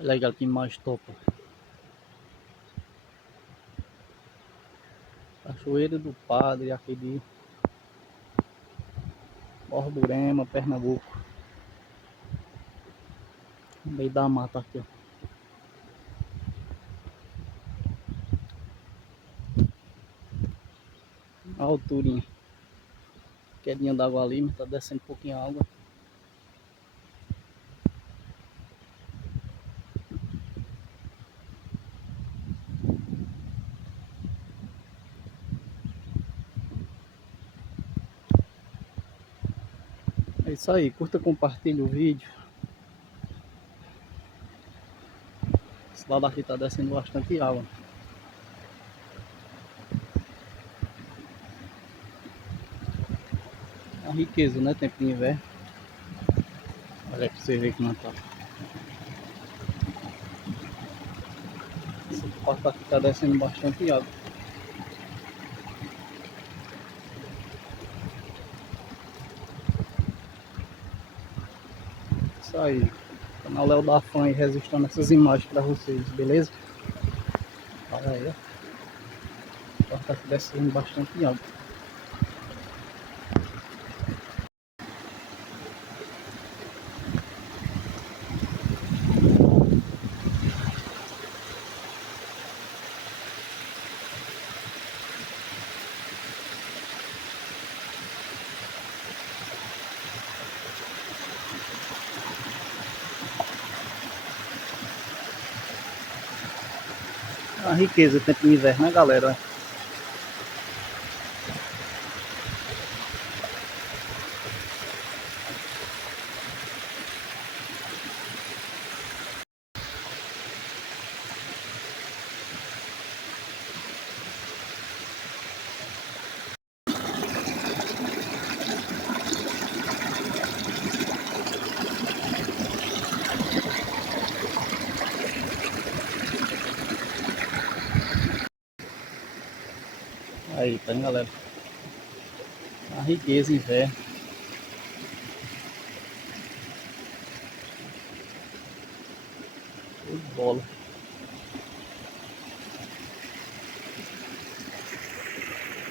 Legal que mais topa. Cachoeira do Padre, aqui de Borborema, Pernambuco. No meio da mata aqui, ó. A alturinha. Quedinha d'água ali, mas tá descendo um pouquinho a água. É isso aí, curta, compartilha o vídeo. Esse lado aqui tá descendo bastante água. A riqueza, né? Tempo de inverno. Olha pra você ver como tá. Essa parte aqui tá descendo bastante água. Isso aí. Canal Léo da Fã aí registrando essas imagens pra vocês, beleza? Olha aí, ó. A parte tá descendo bastante água. A riqueza, tempo de inverno, né, galera? Aí, tá, hein, galera? A riqueza, inverno. Show de bola.